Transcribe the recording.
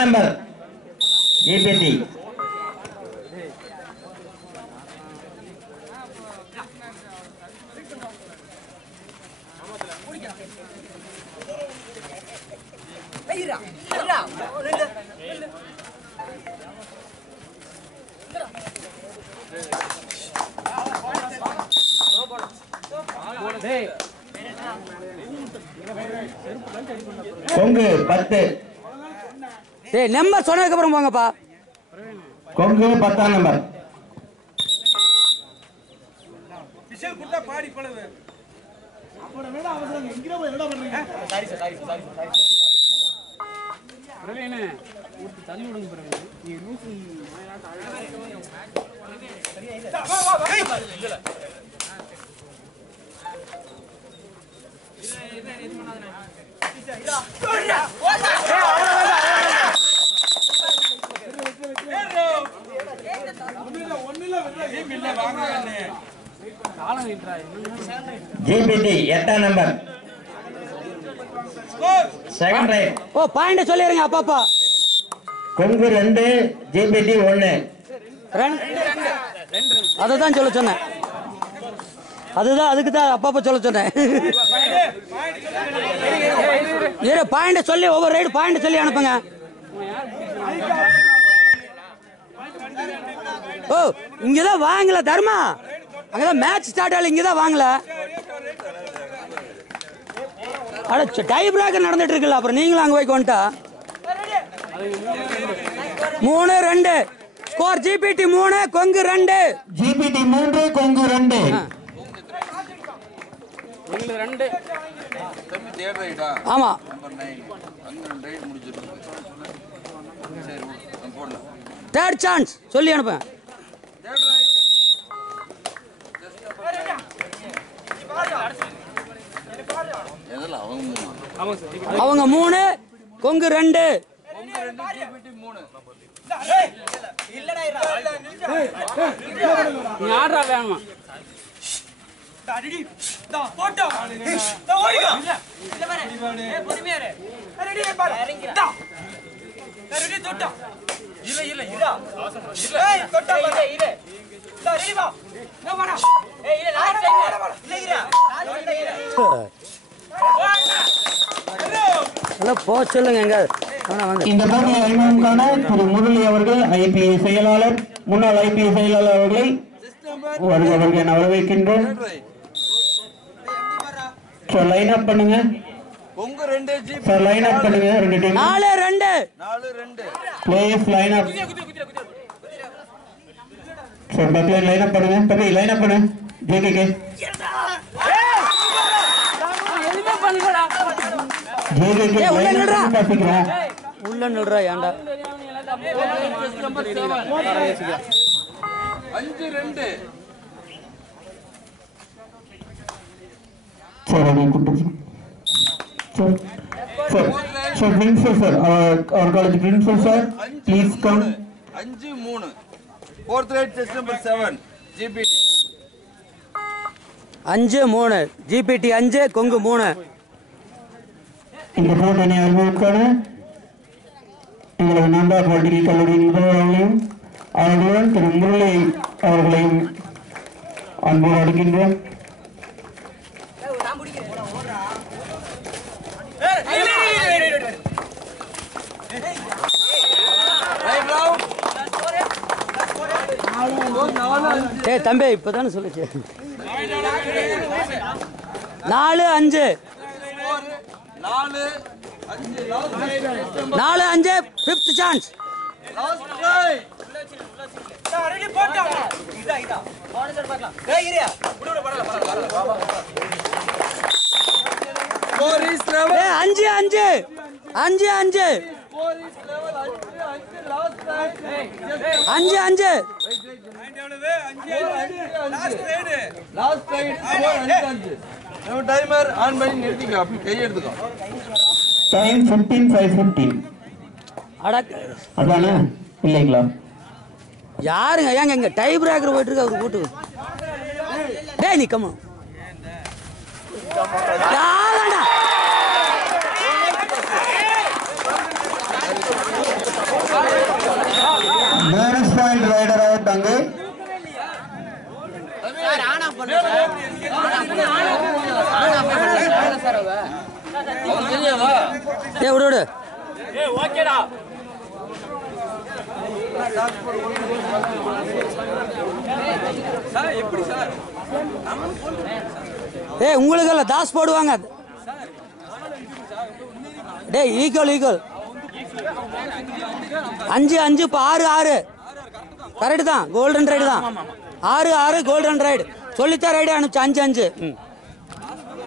Number GPT Kongu 10. Number சொன்னதுக்கு அப்புறம் போங்கப்பா. கொங்கு 10ஆம் நம்பர். ஜிபிடி 8ஆம் நம்பர். Second right. பாயிண்ட் சொல்லிருங்க அப்பா. கொங்கு 2 ஜிபிடி 1. அதுதான் சொல்ல சொன்னேன். அதுக்கு தான் அப்பா சொல்ல சொன்னேன். பாயிண்ட் சொல்லி ஒவ்வொரு ரைடு பாயிண்ட் சொல்லி அனுப்புங்க. இங்கதான் வாங்கல தர்மா, அங்கதான் மேட்ச் ஸ்டார்ட் ஆகல, இங்கதான் வாங்கல. டை பிரேக்கர் நடந்துட்டு இருக்குல்ல, அப்புறம் நீங்களும் அங்க போய் கொண்டா. 3-2 score. GPT 3 Kongu 2. GPT 3 Kongu 2. ஆமா தேர்ட் சான்ஸ் சொல்லி அனுப்பேன். அவங்க 3 கொங்கு 2. வேணுமா சொல்லுங்க. இந்த போட்டியை அறிமுகமான திரு முரளி அவர்கள் ஐபிஎஸ் செயலாளர், முன்னாள் ஐபிஎஸ் செயலாளர் அவர்களை வருக என வரவேற்கின்றோம். லைன் அப் பண்ணுங்க. கொங்கு 2 சார் லைன் அப் பண்ணுங்க. 2 team 4-2 players line up. Sir backline line up பண்ணுங்க. தம்பி லைன் அப் பண்ணு. ஜேகேகே ஜேகேகே உள்ள நில்றா. பாசிக்கிறேன். உள்ள நில்றா ஏண்டா. 5-2 Sir, I will continue. Sir, principal sir, our college principal sir, please come. 5-3. Fourth rate test number 7, GPT. 5-3 GPT 5 Kongu 3. இந்த போட்டியை அறிமுகமான எங்களது நந்தா பாலிடெக்னிக் கல்லூரி நிர்வாகிகளையும் அவர்களுடன் திரு முரளி அவர்களையும் அன்போடு அழைக்கின்றோம். தம்பி இப்பதானே சொல்லுச்சு. 4-5 4-5 ஃபிஃப்த் சான்ஸ். அஞ்சு அஞ்சு அஞ்சு அஞ்சு அஞ்சு அஞ்சு டைமர் ஆன் பண்ணி நிறுத்திக்கோ. அப்படி கை எடுத்துக்கோ. டைம் 15:5:15. அதானே இல்லைங்களா? யாருங்க ஏங்க இங்க டை பிரேக்கர் போயிட்டு இருக்கு அவரு கூட்டு. டேய் நிக்கமா யாரடா போனஸ் பாயிண்ட் ரைடர் அவுட் அங்க. சார் ஆனா பண்ணு சார் அவ தெரியாதா? டேய் விடு விடு. ஏய் ஓகேடா. சார் எப்படி சார்? டேய் உங்களுக்கு இல்ல தாஸ் போடுவாங்க. டேய் ஈக்குவல் 5 இப்போ 6 கரெக்டு தான். கோல்டன் ரைடு தான். 6 கோல்டன் ரைடு சொல்லித்தான் ரைடு அனுப்பிச்சு 5.